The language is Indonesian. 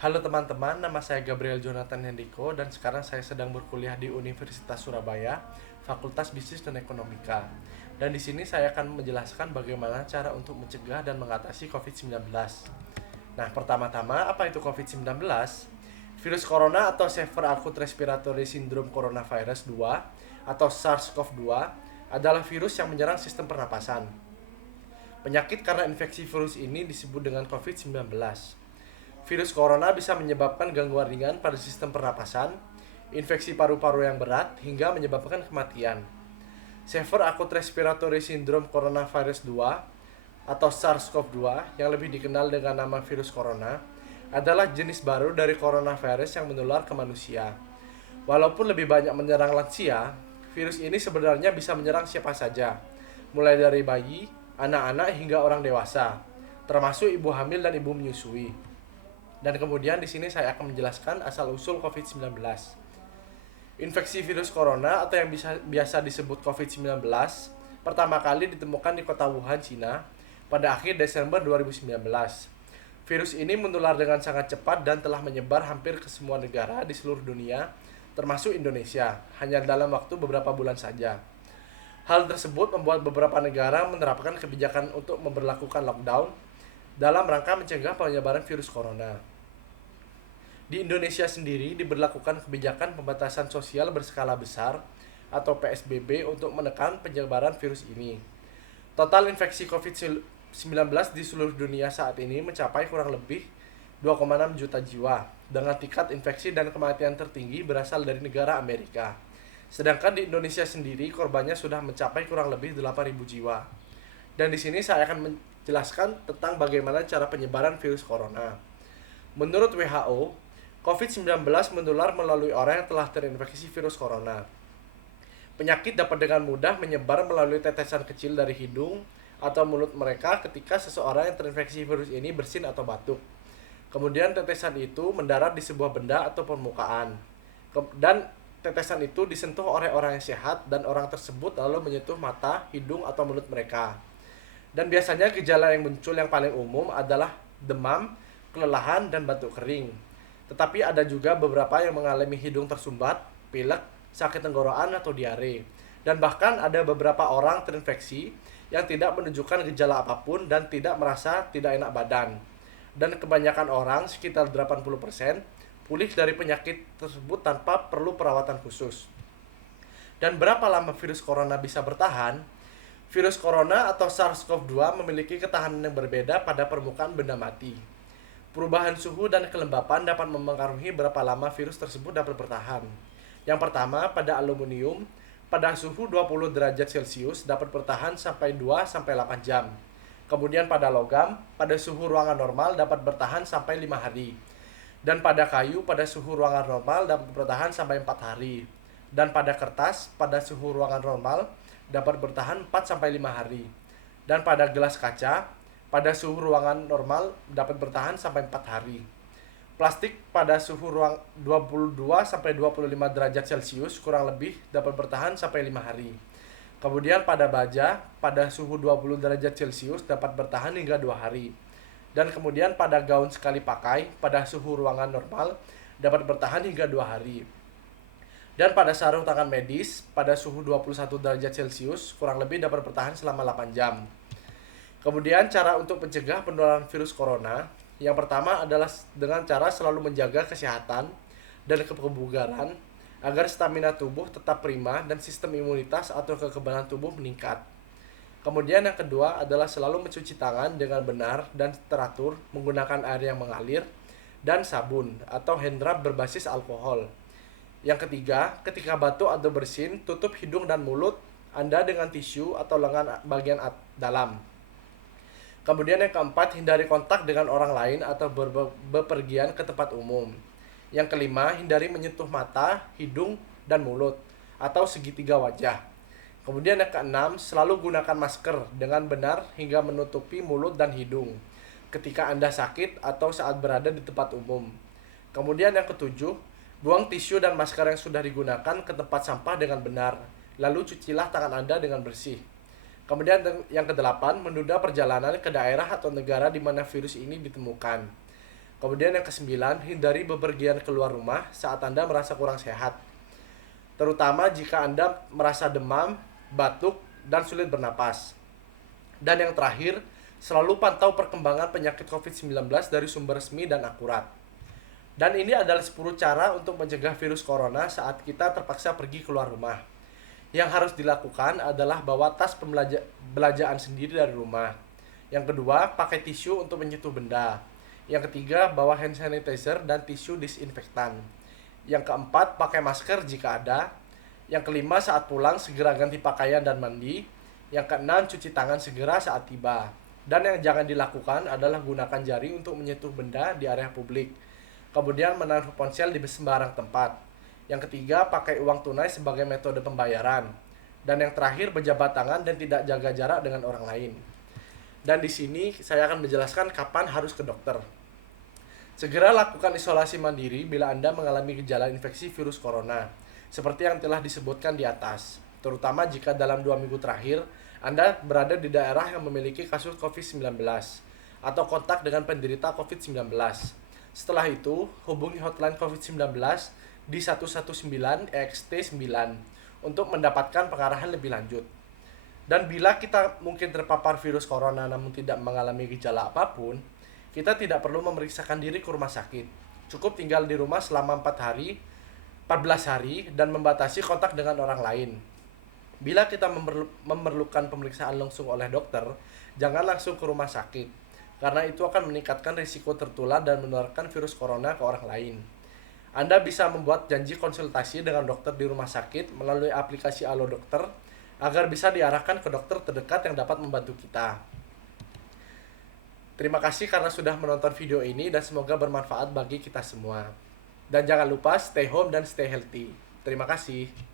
Halo teman-teman, nama saya Gabriel Jonathan Hendiko dan sekarang saya sedang berkuliah di Universitas Surabaya, Fakultas Bisnis dan Ekonomika. Dan di sini saya akan menjelaskan bagaimana cara untuk mencegah dan mengatasi COVID-19. Nah, pertama-tama, apa itu COVID-19? Virus corona atau Severe Acute Respiratory Syndrome Coronavirus 2 atau SARS-CoV-2 adalah virus yang menyerang sistem pernapasan. Penyakit karena infeksi virus ini disebut dengan COVID-19. Virus corona bisa menyebabkan gangguan ringan pada sistem pernapasan, infeksi paru-paru yang berat, hingga menyebabkan kematian. Severe Acute Respiratory Syndrome Coronavirus 2 atau SARS-CoV-2 yang lebih dikenal dengan nama virus corona adalah jenis baru dari coronavirus yang menular ke manusia. Walaupun lebih banyak menyerang lansia, virus ini sebenarnya bisa menyerang siapa saja, mulai dari bayi, anak-anak hingga orang dewasa, termasuk ibu hamil dan ibu menyusui. Dan kemudian di sini saya akan menjelaskan asal-usul COVID-19. Infeksi virus corona atau yang biasa disebut COVID-19 pertama kali ditemukan di kota Wuhan, Cina pada akhir Desember 2019. Virus ini menular dengan sangat cepat dan telah menyebar hampir ke semua negara di seluruh dunia, termasuk Indonesia, hanya dalam waktu beberapa bulan saja. Hal tersebut membuat beberapa negara menerapkan kebijakan untuk memberlakukan lockdown dalam rangka mencegah penyebaran virus corona. Di Indonesia sendiri diberlakukan kebijakan pembatasan sosial berskala besar atau PSBB untuk menekan penyebaran virus ini. Total infeksi COVID-19 di seluruh dunia saat ini mencapai kurang lebih 2,6 juta jiwa, dengan tingkat infeksi dan kematian tertinggi berasal dari negara Amerika. Sedangkan di Indonesia sendiri korbannya sudah mencapai kurang lebih 8.000 jiwa. Dan di sini saya akan menjelaskan tentang bagaimana cara penyebaran virus corona. Menurut WHO, COVID-19 menular melalui orang yang telah terinfeksi virus corona. Penyakit dapat dengan mudah menyebar melalui tetesan kecil dari hidung atau mulut mereka ketika seseorang yang terinfeksi virus ini bersin atau batuk. Kemudian tetesan itu mendarat di sebuah benda atau permukaan. Dan tetesan itu disentuh oleh orang yang sehat dan orang tersebut lalu menyentuh mata, hidung, atau mulut mereka. Dan biasanya gejala yang muncul yang paling umum adalah demam, kelelahan, dan batuk kering. Tetapi ada juga beberapa yang mengalami hidung tersumbat, pilek, sakit tenggorokan, atau diare. Dan bahkan ada beberapa orang terinfeksi yang tidak menunjukkan gejala apapun dan tidak merasa tidak enak badan. Dan kebanyakan orang, sekitar 80%, pulih dari penyakit tersebut tanpa perlu perawatan khusus. Dan berapa lama virus corona bisa bertahan? Virus corona atau SARS-CoV-2 memiliki ketahanan yang berbeda pada permukaan benda mati. Perubahan suhu dan kelembapan dapat mempengaruhi berapa lama virus tersebut dapat bertahan. Yang pertama, pada aluminium, pada suhu 20 derajat Celcius dapat bertahan sampai 2-8 jam. Kemudian pada logam, pada suhu ruangan normal dapat bertahan sampai 5 hari. Dan pada kayu, pada suhu ruangan normal dapat bertahan sampai 4 hari. Dan pada kertas, pada suhu ruangan normal dapat bertahan 4-5 hari. Dan pada gelas kaca, pada suhu ruangan normal dapat bertahan sampai 4 hari. Plastik pada suhu ruang 22-25 derajat Celcius kurang lebih dapat bertahan sampai 5 hari. Kemudian pada baja pada suhu 20 derajat Celcius dapat bertahan hingga 2 hari. Dan kemudian pada gaun sekali pakai pada suhu ruangan normal dapat bertahan hingga 2 hari. Dan pada sarung tangan medis pada suhu 21 derajat Celcius kurang lebih dapat bertahan selama 8 jam. Kemudian cara untuk mencegah penularan virus corona, yang pertama adalah dengan cara selalu menjaga kesehatan dan kebugaran agar stamina tubuh tetap prima dan sistem imunitas atau kekebalan tubuh meningkat. Kemudian yang kedua adalah selalu mencuci tangan dengan benar dan teratur menggunakan air yang mengalir dan sabun atau hand rub berbasis alkohol. Yang ketiga, ketika batuk atau bersin, tutup hidung dan mulut Anda dengan tisu atau lengan bagian dalam. Kemudian yang keempat, hindari kontak dengan orang lain atau bepergian ke tempat umum. Yang kelima, hindari menyentuh mata, hidung, dan mulut, atau segitiga wajah. Kemudian yang keenam, selalu gunakan masker dengan benar hingga menutupi mulut dan hidung ketika Anda sakit atau saat berada di tempat umum. Kemudian yang ketujuh, buang tisu dan masker yang sudah digunakan ke tempat sampah dengan benar, lalu cucilah tangan Anda dengan bersih. Kemudian yang kedelapan, menunda perjalanan ke daerah atau negara di mana virus ini ditemukan. Kemudian yang kesembilan, hindari bepergian keluar rumah saat Anda merasa kurang sehat, terutama jika Anda merasa demam, batuk, dan sulit bernapas. Dan yang terakhir, selalu pantau perkembangan penyakit COVID-19 dari sumber resmi dan akurat. Dan ini adalah 10 cara untuk mencegah virus corona saat kita terpaksa pergi keluar rumah. Yang harus dilakukan adalah bawa tas belanjaan sendiri dari rumah. Yang kedua, pakai tisu untuk menyentuh benda. Yang ketiga, bawa hand sanitizer dan tisu disinfektan. Yang keempat, pakai masker jika ada. Yang kelima, saat pulang segera ganti pakaian dan mandi. Yang keenam, cuci tangan segera saat tiba. Dan yang jangan dilakukan adalah gunakan jari untuk menyentuh benda di area publik. Kemudian menaruh ponsel di sembarang tempat. Yang ketiga, pakai uang tunai sebagai metode pembayaran. Dan yang terakhir, berjabat tangan dan tidak jaga jarak dengan orang lain. Dan di sini saya akan menjelaskan kapan harus ke dokter. Segera lakukan isolasi mandiri bila Anda mengalami gejala infeksi virus corona, seperti yang telah disebutkan di atas, terutama jika dalam 2 minggu terakhir Anda berada di daerah yang memiliki kasus COVID-19 atau kontak dengan penderita COVID-19. Setelah itu, hubungi hotline COVID-19 di 119 EXT 9 untuk mendapatkan pengarahan lebih lanjut. Dan bila kita mungkin terpapar virus corona namun tidak mengalami gejala apapun, kita tidak perlu memeriksakan diri ke rumah sakit. Cukup tinggal di rumah selama 14 hari dan membatasi kontak dengan orang lain. Bila kita memerlukan pemeriksaan langsung oleh dokter, jangan langsung ke rumah sakit, karena itu akan meningkatkan risiko tertular dan menularkan virus corona ke orang lain. Anda bisa membuat janji konsultasi dengan dokter di rumah sakit melalui aplikasi Halo Dokter, agar bisa diarahkan ke dokter terdekat yang dapat membantu kita. Terima kasih karena sudah menonton video ini dan semoga bermanfaat bagi kita semua. Dan jangan lupa stay home dan stay healthy. Terima kasih.